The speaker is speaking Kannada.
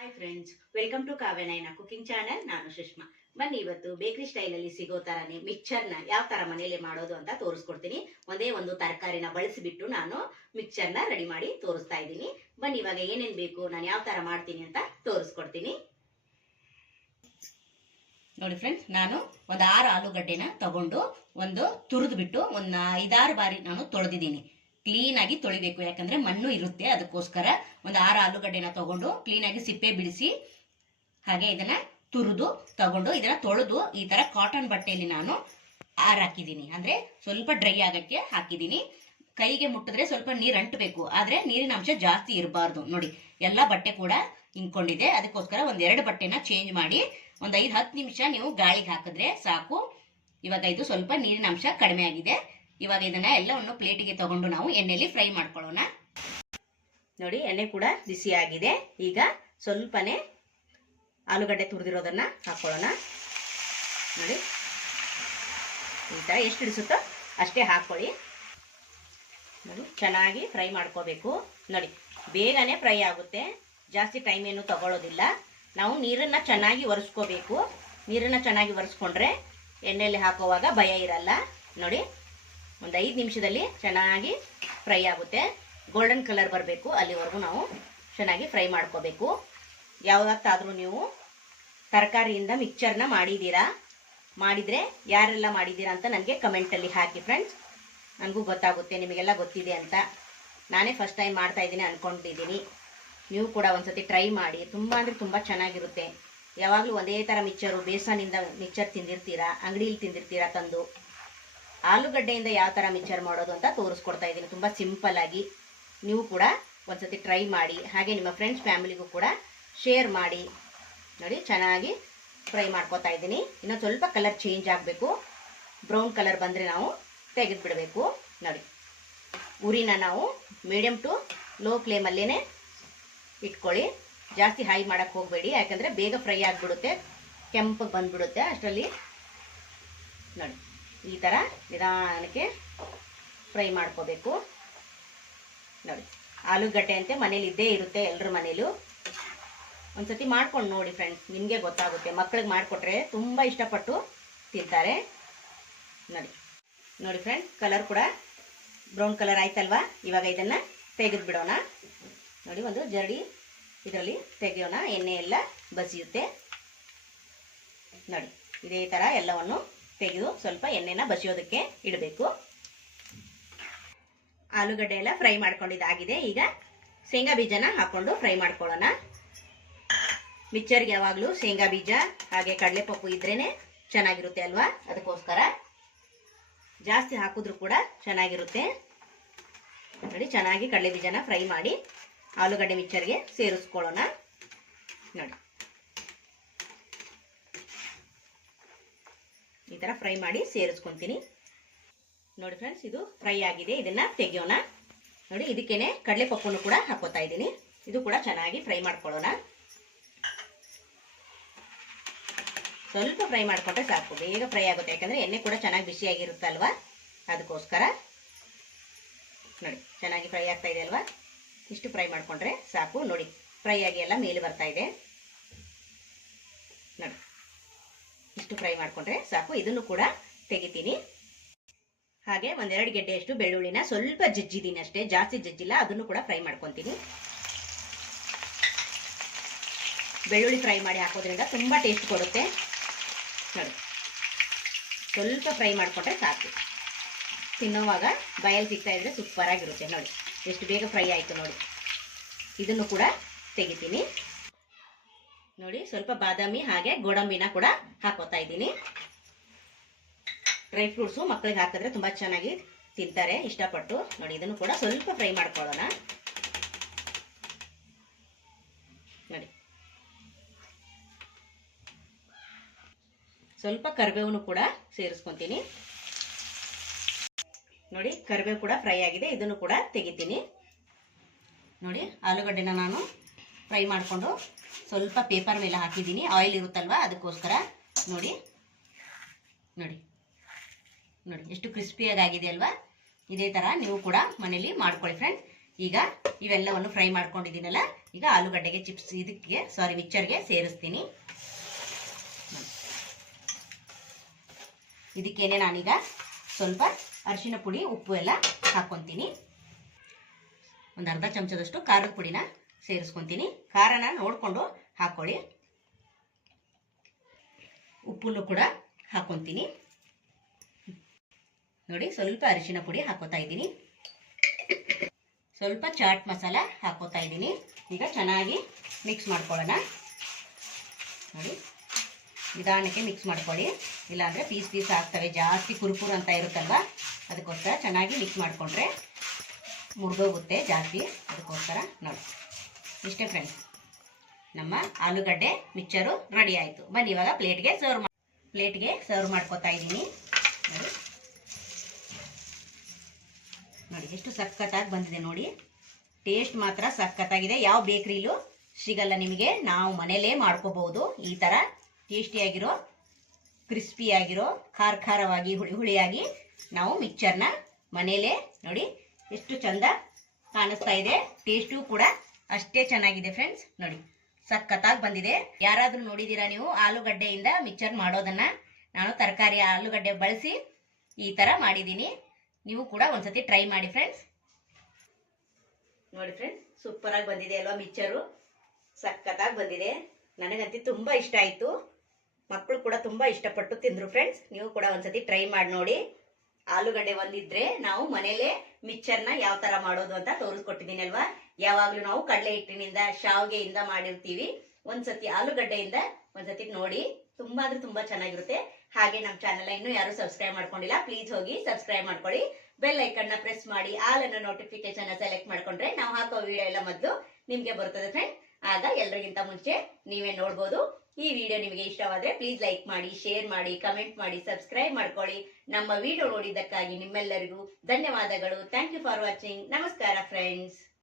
Hi friends, welcome to Kavyanayana cooking channel. ನಾನು ಸುಷ್ಮಾ. ಬನ್ನಿ ಇವತ್ತು ಬೇಕರಿ ಸ್ಟೈಲ್ ಅಲ್ಲಿ ಸಿಗೋ ತರನೇ ಮಿಕ್ಚರ್ನ ಯಾವ ತರ ಮನೆಯಲ್ಲಿ ಮಾಡೋದು ಅಂತ ತೋರಿಸ್ಕೊಡ್ತೀನಿ. ಒಂದೇ ಒಂದು ತರಕಾರಿನ ಬಳಸಿಬಿಟ್ಟು ನಾನು ಮಿಕ್ಚರ್ನ ರೆಡಿ ಮಾಡಿ ತೋರಿಸ್ತಾ ಇದ್ದೀನಿ. ಬನ್ನಿ ಇವಾಗ ಏನೇನ್ ಬೇಕು, ನಾನು ಯಾವ ತರ ಮಾಡ್ತೀನಿ ಅಂತ ತೋರಿಸ್ಕೊಡ್ತೀನಿ. ನೋಡಿ ಫ್ರೆಂಡ್ಸ್, ನಾನು ಒಂದು 6 ಆಲೂಗಡ್ಡೆನ ತಗೊಂಡು ಒಂದು ತುರಿದು ಬಿಟ್ಟು ಒಂದು 5-6 ಬಾರಿ ನಾನು ತೊಳೆದಿದ್ದೀನಿ. ಕ್ಲೀನ್ ಆಗಿ ತೊಳಿಬೇಕು, ಯಾಕಂದ್ರೆ ಮಣ್ಣು ಇರುತ್ತೆ. ಅದಕ್ಕೋಸ್ಕರ ಒಂದು 6 ಆಲೂಗಡ್ಡೆನ ತಗೊಂಡು ಕ್ಲೀನ್ ಆಗಿ ಸಿಪ್ಪೆ ಬಿಡಿಸಿ ಹಾಗೆ ಇದನ್ನ ತುರಿದು ತಗೊಂಡು ಇದನ್ನ ತೊಳೆದು ಈ ತರ ಕಾಟನ್ ಬಟ್ಟೆಯಲ್ಲಿ ನಾನು ಹಾಕಿದ್ದೀನಿ. ಅಂದ್ರೆ ಸ್ವಲ್ಪ ಡ್ರೈ ಆಗಕ್ಕೆ ಹಾಕಿದ್ದೀನಿ. ಕೈಗೆ ಮುಟ್ಟಿದ್ರೆ ಸ್ವಲ್ಪ ನೀರು ಅಂಟಬೇಕು, ಆದ್ರೆ ನೀರಿನ ಅಂಶ ಜಾಸ್ತಿ ಇರಬಾರ್ದು. ನೋಡಿ, ಎಲ್ಲಾ ಬಟ್ಟೆ ಕೂಡ ಹಿಂಕೊಂಡಿದೆ. ಅದಕ್ಕೋಸ್ಕರ ಒಂದೆರಡು ಬಟ್ಟೆನ ಚೇಂಜ್ ಮಾಡಿ ಒಂದು 5-10 ನಿಮಿಷ ನೀವು ಗಾಳಿಗೆ ಹಾಕಿದ್ರೆ ಸಾಕು. ಇವಾಗ ಇದು ಸ್ವಲ್ಪ ನೀರಿನ ಅಂಶ ಕಡಿಮೆ ಆಗಿದೆ. ಇವಾಗ ಇದನ್ನ ಎಲ್ಲವನ್ನು ಪ್ಲೇಟಿಗೆ ತಗೊಂಡು ನಾವು ಎಣ್ಣೆಯಲ್ಲಿ ಫ್ರೈ ಮಾಡ್ಕೊಳ್ಳೋಣ. ನೋಡಿ, ಎಣ್ಣೆ ಕೂಡ ಬಿಸಿ ಆಗಿದೆ. ಈಗ ಸ್ವಲ್ಪನೇ ಆಲೂಗಡ್ಡೆ ತುರಿದಿರೋದನ್ನ ಹಾಕೊಳ್ಳೋಣ. ನೋಡಿ, ಈ ತರ ಎಷ್ಟು ಹಿಡಿಸುತ್ತೋ ಅಷ್ಟೇ ಹಾಕೊಳ್ಳಿ. ನೋಡಿ, ಚೆನ್ನಾಗಿ ಫ್ರೈ ಮಾಡ್ಕೋಬೇಕು. ನೋಡಿ, ಬೇಗನೆ ಫ್ರೈ ಆಗುತ್ತೆ, ಜಾಸ್ತಿ ಟೈಮ್ ಏನು ತಗೊಳ್ಳೋದಿಲ್ಲ. ನಾವು ನೀರನ್ನ ಚೆನ್ನಾಗಿ ಒರೆಸ್ಕೋಬೇಕು. ನೀರನ್ನ ಚೆನ್ನಾಗಿ ಒರೆಸ್ಕೊಂಡ್ರೆ ಎಣ್ಣೆಯಲ್ಲಿ ಹಾಕುವಾಗ ಭಯ ಇರಲ್ಲ. ನೋಡಿ, ಒಂದು 5 ನಿಮಿಷದಲ್ಲಿ ಚೆನ್ನಾಗಿ ಫ್ರೈ ಆಗುತ್ತೆ. ಗೋಲ್ಡನ್ ಕಲರ್ ಬರಬೇಕು, ಅಲ್ಲಿವರೆಗೂ ನಾವು ಚೆನ್ನಾಗಿ ಫ್ರೈ ಮಾಡ್ಕೋಬೇಕು. ಯಾವತ್ತಾದರೂ ನೀವು ತರಕಾರಿಯಿಂದ ಮಿಕ್ಚರ್ನ ಮಾಡಿದರೆ ಯಾರೆಲ್ಲ ಮಾಡಿದ್ದೀರಾ ಅಂತ ನನಗೆ ಕಮೆಂಟಲ್ಲಿ ಹಾಕಿ ಫ್ರೆಂಡ್ಸ್. ನನಗೂ ಗೊತ್ತಾಗುತ್ತೆ ನಿಮಗೆಲ್ಲ ಗೊತ್ತಿದೆ ಅಂತ. ನಾನೇ ಫಸ್ಟ್ ಟೈಮ್ ಮಾಡ್ತಾ ಇದ್ದೀನಿ ಅಂದ್ಕೊಂಡಿದ್ದೀನಿ. ನೀವು ಕೂಡ ಒಂದ್ಸತಿ ಟ್ರೈ ಮಾಡಿ. ತುಂಬ ಅಂದರೆ ತುಂಬ ಚೆನ್ನಾಗಿರುತ್ತೆ. ಯಾವಾಗಲೂ ಒಂದೇ ಥರ ಮಿಕ್ಚರು, ಬೇಸನ್ನಿಂದ ಮಿಕ್ಚರ್ ತಿಂದಿರ್ತೀರಾ, ಅಂಗಡಿಯಲ್ಲಿ ತಿಂದಿರ್ತೀರಾ ತಂದು. ಆಲೂಗಡ್ಡೆಯಿಂದ ಯಾವ ಥರ ಮಿಕ್ಚರ್ ಮಾಡೋದು ಅಂತ ತೋರಿಸ್ಕೊಡ್ತಾ ಇದ್ದೀನಿ, ತುಂಬ ಸಿಂಪಲ್ ಆಗಿ. ನೀವು ಕೂಡ ಒಂದ್ಸತಿ ಟ್ರೈ ಮಾಡಿ, ಹಾಗೆ ನಿಮ್ಮ ಫ್ರೆಂಡ್ಸ್ ಫ್ಯಾಮಿಲಿಗೂ ಕೂಡ ಶೇರ್ ಮಾಡಿ. ನೋಡಿ, ಚೆನ್ನಾಗಿ ಫ್ರೈ ಮಾಡ್ಕೋತಾ ಇದ್ದೀನಿ. ಇನ್ನು ಸ್ವಲ್ಪ ಕಲರ್ ಚೇಂಜ್ ಆಗಬೇಕು. ಬ್ರೌನ್ ಕಲರ್ ಬಂದರೆ ನಾವು ತೆಗೆದು ಬಿಡಬೇಕು. ನೋಡಿ, ಉರಿನ ನಾವು ಮೀಡಿಯಮ್ ಟು ಲೋ ಫ್ಲೇಮಲ್ಲೇ ಇಟ್ಕೊಳ್ಳಿ. ಜಾಸ್ತಿ ಹೈ ಮಾಡೋಕ್ಕೆ ಹೋಗಬೇಡಿ, ಯಾಕಂದರೆ ಬೇಗ ಫ್ರೈ ಆಗಿಬಿಡುತ್ತೆ, ಕೆಂಪಗೆ ಬಂದುಬಿಡುತ್ತೆ ಅಷ್ಟರಲ್ಲಿ. ನೋಡಿ, ಈ ಥರ ನಿಧಾನಕ್ಕೆ ಫ್ರೈ ಮಾಡ್ಕೋಬೇಕು. ನೋಡಿ, ಆಲೂಗಡ್ಡೆ ಅಂತೆ ಮನೇಲಿ ಇದ್ದೇ ಇರುತ್ತೆ ಎಲ್ಲರ ಮನೇಲೂ. ಒಂದ್ಸತಿ ಮಾಡ್ಕೊಂಡು ನೋಡಿ ಫ್ರೆಂಡ್ಸ್, ನಿಮಗೆ ಗೊತ್ತಾಗುತ್ತೆ. ಮಕ್ಕಳಿಗೆ ಮಾಡಿಕೊಟ್ರೆ ತುಂಬ ಇಷ್ಟಪಟ್ಟು ತಿಂತಾರೆ. ನೋಡಿ ಫ್ರೆಂಡ್ಸ್, ಕಲರ್ ಕೂಡ ಬ್ರೌನ್ ಕಲರ್ ಆಯ್ತಲ್ವಾ. ಇವಾಗ ಇದನ್ನು ತೆಗೆದು ಬಿಡೋಣ. ನೋಡಿ, ಒಂದು ಜರಡಿ ಇದರಲ್ಲಿ ತೆಗೆಯೋಣ, ಎಣ್ಣೆ ಎಲ್ಲ ಬಸಿಯುತ್ತೆ. ನೋಡಿ, ಇದೇ ಥರ ಎಲ್ಲವನ್ನು ತೆಗೆದು ಸ್ವಲ್ಪ ಎಣ್ಣೆನ ಬಸಿಯೋದಕ್ಕೆ ಇಡಬೇಕು. ಆಲೂಗಡ್ಡೆ ಎಲ್ಲ ಫ್ರೈ ಮಾಡ್ಕೊಂಡಿದ್ದಾಗಿದೆ. ಈಗ ಶೇಂಗಾ ಬೀಜನ ಹಾಕೊಂಡು ಫ್ರೈ ಮಾಡ್ಕೊಳ್ಳೋಣ. ಮಿಕ್ಚರ್ಗೆ ಯಾವಾಗಲೂ ಶೇಂಗಾ ಬೀಜ ಹಾಗೆ ಕಡಲೆಪಪ್ಪು ಇದ್ರೇನೆ ಚೆನ್ನಾಗಿರುತ್ತೆ ಅಲ್ವಾ. ಅದಕ್ಕೋಸ್ಕರ ಜಾಸ್ತಿ ಹಾಕಿದ್ರೂ ಕೂಡ ಚೆನ್ನಾಗಿರುತ್ತೆ. ನೋಡಿ, ಚೆನ್ನಾಗಿ ಕಡಲೆ ಬೀಜನ ಫ್ರೈ ಮಾಡಿ ಆಲೂಗಡ್ಡೆ ಮಿಕ್ಚರ್ಗೆ ಸೇರಿಸ್ಕೊಳ್ಳೋಣ. ನೋಡಿ, ಈ ಥರ ಫ್ರೈ ಮಾಡಿ ಸೇರಿಸ್ಕೊತೀನಿ. ನೋಡಿ ಫ್ರೆಂಡ್ಸ್, ಇದು ಫ್ರೈ ಆಗಿದೆ. ಇದನ್ನ ತೆಗೆಯೋಣ. ನೋಡಿ, ಇದಕ್ಕೇನೆ ಕಡಲೆಪಪ್ಪನ್ನು ಕೂಡ ಹಾಕೋತಾ ಇದ್ದೀನಿ. ಇದು ಕೂಡ ಚೆನ್ನಾಗಿ ಫ್ರೈ ಮಾಡ್ಕೊಳ್ಳೋಣ. ಸ್ವಲ್ಪ ಫ್ರೈ ಮಾಡ್ಕೊಂಡ್ರೆ ಸಾಕು, ಬೇಗ ಫ್ರೈ ಆಗುತ್ತೆ. ಯಾಕಂದ್ರೆ ಎಣ್ಣೆ ಕೂಡ ಚೆನ್ನಾಗಿ ಬಿಸಿಯಾಗಿರುತ್ತಲ್ವಾ, ಅದಕ್ಕೋಸ್ಕರ. ನೋಡಿ, ಚೆನ್ನಾಗಿ ಫ್ರೈ ಆಗ್ತಾ ಇದೆ ಅಲ್ವಾ. ಇಷ್ಟು ಫ್ರೈ ಮಾಡ್ಕೊಂಡ್ರೆ ಸಾಕು. ನೋಡಿ, ಫ್ರೈ ಆಗಿ ಎಲ್ಲ ಮೇಲೆ ಬರ್ತಾ ಇದೆ. ನೋಡಿ, ಇಷ್ಟು ಫ್ರೈ ಮಾಡ್ಕೊಂಡ್ರೆ ಸಾಕು. ಇದನ್ನು ಕೂಡ ತೆಗಿತೀನಿ. ಹಾಗೆ ಒಂದೆರಡು ಗೆಡ್ಡೆಯಷ್ಟು ಬೆಳ್ಳುಳ್ಳಿನ ಸ್ವಲ್ಪ ಜಜ್ಜಿದ್ದೀನಿ ಅಷ್ಟೇ, ಜಾಸ್ತಿ ಜಜ್ಜಿಲ್ಲ. ಅದನ್ನು ಕೂಡ ಫ್ರೈ ಮಾಡ್ಕೊತೀನಿ. ಬೆಳ್ಳುಳ್ಳಿ ಫ್ರೈ ಮಾಡಿ ಹಾಕೋದ್ರಿಂದ ತುಂಬ ಟೇಸ್ಟ್ ಕೊಡುತ್ತೆ. ನೋಡಿ, ಸ್ವಲ್ಪ ಫ್ರೈ ಮಾಡಿಕೊಂಡ್ರೆ ಸಾಕು. ತಿನ್ನೋವಾಗ ಬಾಯಲ್ಲಿ ಸಿಗ್ತಾ ಇದ್ರೆ ಸೂಪರ್ ಆಗಿರುತ್ತೆ. ನೋಡಿ, ಎಷ್ಟು ಬೇಗ ಫ್ರೈ ಆಯಿತು. ನೋಡಿ, ಇದನ್ನು ಕೂಡ ತೆಗಿತೀನಿ. ನೋಡಿ, ಸ್ವಲ್ಪ ಬಾದಾಮಿ ಹಾಗೆ ಗೋಡಂಬಿನ ಕೂಡ ಹಾಕೋತಾ ಇದ್ದೀನಿ. ಡ್ರೈ ಫ್ರೂಟ್ಸು ಮಕ್ಕಳಿಗೆ ಹಾಕಿದ್ರೆ ತುಂಬ ಚೆನ್ನಾಗಿ ತಿಂತಾರೆ ಇಷ್ಟಪಟ್ಟು. ನೋಡಿ, ಇದನ್ನು ಕೂಡ ಸ್ವಲ್ಪ ಫ್ರೈ ಮಾಡ್ಕೊಳ್ಳೋಣ. ನೋಡಿ, ಸ್ವಲ್ಪ ಕರಿಬೇವನ್ನು ಕೂಡ ಸೇರಿಸ್ಕೊತೀನಿ. ನೋಡಿ, ಕರಿಬೇವು ಕೂಡ ಫ್ರೈ ಆಗಿದೆ. ಇದನ್ನು ಕೂಡ ತೆಗಿತೀನಿ. ನೋಡಿ, ಆಲೂಗಡ್ಡೆನ ನಾನು ಫ್ರೈ ಮಾಡಿಕೊಂಡು ಸ್ವಲ್ಪ ಪೇಪರ್ ಮೇಲೆ ಹಾಕಿದ್ದೀನಿ. ಆಯಿಲ್ ಇರುತ್ತಲ್ವ, ಅದಕ್ಕೋಸ್ಕರ. ನೋಡಿ ನೋಡಿ ನೋಡಿ ಎಷ್ಟು ಕ್ರಿಸ್ಪಿಯಾಗಿ ಆಗಿದೆ ಅಲ್ವಾ. ಇದೇ ಥರ ನೀವು ಕೂಡ ಮನೇಲಿ ಮಾಡ್ಕೊಳ್ಳಿ ಫ್ರೆಂಡ್ಸ್. ಈಗ ಇವೆಲ್ಲವನ್ನು ಫ್ರೈ ಮಾಡ್ಕೊಂಡಿದ್ದೀನಲ್ಲ, ಈಗ ಆಲೂಗಡ್ಡೆಗೆ ಚಿಪ್ಸ್ ಮಿಕ್ಚರ್ಗೆ ಸೇರಿಸ್ತೀನಿ. ಇದಕ್ಕೇನೆ ನಾನೀಗ ಸ್ವಲ್ಪ ಅರಿಶಿನ ಪುಡಿ, ಉಪ್ಪು ಎಲ್ಲ ಹಾಕ್ಕೊತೀನಿ. ಒಂದು ಅರ್ಧ ಚಮಚದಷ್ಟು ಖಾರದ ಪುಡಿನ ಸೇರಿಸ್ಕೊತೀನಿ. ಖಾರನ ನೋಡಿಕೊಂಡು ಹಾಕ್ಕೊಳ್ಳಿ. ಉಪ್ಪನ್ನು ಕೂಡ ಹಾಕ್ಕೊತೀನಿ. ನೋಡಿ, ಸ್ವಲ್ಪ ಅರಿಶಿನ ಪುಡಿ ಹಾಕೋತಾ ಇದ್ದೀನಿ, ಸ್ವಲ್ಪ ಚಾಟ್ ಮಸಾಲ ಹಾಕೋತಾ ಇದ್ದೀನಿ. ಈಗ ಚೆನ್ನಾಗಿ ಮಿಕ್ಸ್ ಮಾಡ್ಕೊಳ್ಳೋಣ. ನೋಡಿ, ನಿಧಾನಕ್ಕೆ ಮಿಕ್ಸ್ ಮಾಡ್ಕೊಳ್ಳಿ, ಇಲ್ಲಾಂದರೆ ಪೀಸ್ ಆಗ್ತವೆ, ಜಾಸ್ತಿ ಕುರುಕುರು ಅಂತ ಇರುತ್ತಲ್ವ, ಅದಕ್ಕೋಸ್ಕರ ಚೆನ್ನಾಗಿ ಮಿಕ್ಸ್ ಮಾಡಿಕೊಂಡ್ರೆ ಮುರಿದೋಗುತ್ತೆ ಜಾಸ್ತಿ, ಅದಕ್ಕೋಸ್ಕರ. ನೋಡಿ, ಇಷ್ಟೇ ಫ್ರೆಂಡ್ಸ್, ನಮ್ಮ ಆಲೂಗಡ್ಡೆ ಮಿಕ್ಚರು ರೆಡಿ ಆಯಿತು. ಬನ್ನಿ ಇವಾಗ ಪ್ಲೇಟ್ಗೆ ಸರ್ವ್ ಮಾಡ್ಕೊತಾ ಇದ್ದೀನಿ. ನೋಡಿ ಎಷ್ಟು ಸಖತ್ತಾಗಿ ಬಂದಿದೆ ನೋಡಿ. ಟೇಸ್ಟ್ ಮಾತ್ರ ಸಖತ್ತಾಗಿದೆ. ಯಾವ ಬೇಕ್ರಿಲೂ ಸಿಗಲ್ಲ ನಿಮಗೆ. ನಾವು ಮನೇಲೇ ಮಾಡ್ಕೋಬಹುದು. ಈ ಥರ ಟೇಸ್ಟಿಯಾಗಿರೋ, ಕ್ರಿಸ್ಪಿಯಾಗಿರೋ, ಖಾರವಾಗಿ ಹುಳಿಯಾಗಿ ನಾವು ಮಿಕ್ಚರ್ನ ಮನೇಲೇ ನೋಡಿ ಎಷ್ಟು ಚಂದ ಕಾಣಿಸ್ತಾ ಇದೆ. ಟೇಸ್ಟು ಕೂಡ ಅಷ್ಟೇ ಚೆನ್ನಾಗಿದೆ ಫ್ರೆಂಡ್ಸ್. ನೋಡಿ, ಸಖತ್ತಾಗಿ ಬಂದಿದೆ. ಯಾರಾದರೂ ನೋಡಿದ್ದೀರಾ ನೀವು ಆಲೂಗಡ್ಡೆಯಿಂದ ಮಿಕ್ಚರ್ ಮಾಡೋದನ್ನ? ನಾನು ತರಕಾರಿ ಆಲೂಗಡ್ಡೆ ಬಳಸಿ ಈ ಥರ ಮಾಡಿದ್ದೀನಿ. ನೀವು ಕೂಡ ಒಂದ್ಸತಿ ಟ್ರೈ ಮಾಡಿ ಫ್ರೆಂಡ್ಸ್. ನೋಡಿ ಫ್ರೆಂಡ್ಸ್, ಸೂಪರ್ ಆಗಿ ಬಂದಿದೆ ಅಲ್ವಾ ಮಿಕ್ಚರು? ಸಖತ್ತಾಗಿ ಬಂದಿದೆ. ನನಗಂತೂ ತುಂಬಾ ಇಷ್ಟ ಆಯಿತು. ಮಕ್ಕಳು ಕೂಡ ತುಂಬಾ ಇಷ್ಟಪಟ್ಟು ತಿಂದ್ರು ಫ್ರೆಂಡ್ಸ್. ನೀವು ಕೂಡ ಒಂದ್ಸತಿ ಟ್ರೈ ಮಾಡಿ ನೋಡಿ. ಆಲೂಗಡ್ಡೆ ಒಂದಿದ್ರೆ ನಾವು ಮನೇಲೆ ಮಿಕ್ಚರ್ನ ಯಾವ ತರ ಮಾಡೋದು ಅಂತ ತೋರಿಸ್ಕೊಟ್ಟಿದ್ದೀನಿ ಅಲ್ವಾ? ಯಾವಾಗ್ಲೂ ನಾವು ಕಡಲೆ ಹಿಟ್ಟಿನಿಂದ, ಶಾವಿಗೆಯಿಂದ ಮಾಡಿರ್ತೀವಿ. ಒಂದ್ಸತಿ ಆಲೂಗಡ್ಡೆಯಿಂದ ಒಂದ್ಸತಿ ನೋಡಿ, ತುಂಬಾ ಅಂದ್ರೆ ತುಂಬಾ ಚೆನ್ನಾಗಿರುತ್ತೆ. ಹಾಗೆ ನಮ್ಮ ಚಾನೆಲ್ ಇನ್ನೂ ಯಾರು ಸಬ್ಸ್ಕ್ರೈಬ್ ಮಾಡ್ಕೊಂಡಿಲ್ಲ, ಪ್ಲೀಸ್ ಹೋಗಿ ಸಬ್ಸ್ಕ್ರೈಬ್ ಮಾಡ್ಕೊಳ್ಳಿ. ಬೆಲ್ ಐಕನ್ ನ ಪ್ರೆಸ್ ಮಾಡಿ ಆಲ್ ಅನ್ನೋ ನೋಟಿಫಿಕೇಶನ್ ಸೆಲೆಕ್ಟ್ ಮಾಡ್ಕೊಂಡ್ರೆ ನಾವು ಹಾಕೋ ವಿಡಿಯೋ ಎಲ್ಲ ಮೊದಲು ನಿಮ್ಗೆ ಬರ್ತದೆ ಫ್ರೆಂಡ್. ಆಗ ಎಲ್ಲರಿಗಿಂತ ಮುಂಚೆ ನೀವೇ ನೋಡ್ಬೋದು. ಈ ವಿಡಿಯೋ ನಿಮಗೆ ಇಷ್ಟವಾದ್ರೆ ಪ್ಲೀಸ್ ಲೈಕ್ ಮಾಡಿ, ಶೇರ್ ಮಾಡಿ, ಕಮೆಂಟ್ ಮಾಡಿ, ಸಬ್ಸ್ಕ್ರೈಬ್ ಮಾಡ್ಕೊಳ್ಳಿ. ನಮ್ಮ ವಿಡಿಯೋ ನೋಡಿದ್ದಕ್ಕಾಗಿ ನಿಮ್ಮೆಲ್ಲರಿಗೂ ಧನ್ಯವಾದಗಳು. Thank you for watching. ನಮಸ್ಕಾರ ಫ್ರೆಂಡ್ಸ್.